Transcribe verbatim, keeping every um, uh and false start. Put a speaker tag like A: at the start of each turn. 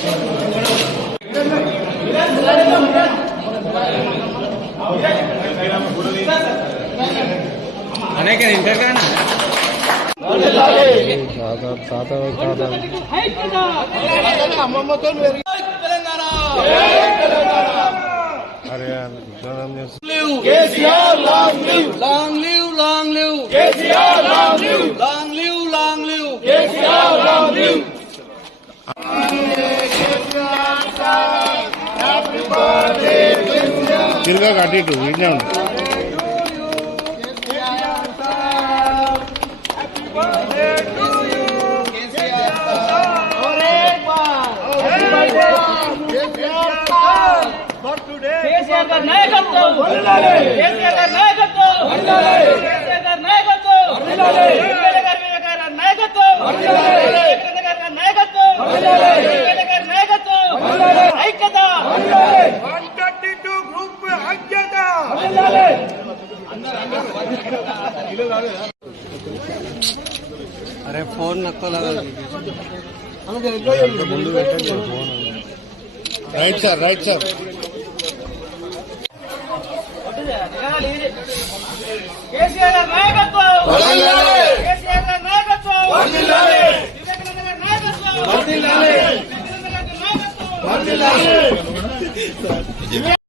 A: अनेक इंटर करना
B: KCR long live long live long live KCR long live long live long live KCR long live happy birthday
C: తిరుగా కట్టిట్టు వీడినే ఉంది
B: కేసీఆర్ గారి నాయకత్వం వర్ధిల్లాలి కేసీఆర్ గారి నాయకత్వం వర్ధిల్లాలి కేసీఆర్ గారి నాయకత్వం వర్ధిల్లాలి కేసీఆర్ గారి నాయకత్వం వర్ధిల్లాలి కేసీఆర్ గారి నాయకత్వం వర్ధిల్లాలి కేసీఆర్ గారి నాయకత్వం వర్ధిల్లాలి ఐక్యత వర్ధిల్లాలి వన్ థర్టీ టూ గ్రూప్ ఐక్యత వర్ధిల్లాలి
A: अरे फोन नको लगा
C: ముందు పెట్టండి phone right sir right sir
B: KCR గారి నాయకత్వం వర్ధిల్లాలి కేసీఆర్ గారి నాయకత్వం వర్ధిల్లాలి వివేకానంద గారి నాయకత్వం వర్ధిల్లాలి వివేకానంద గారి నాయకత్వం వర్ధిల్లాలి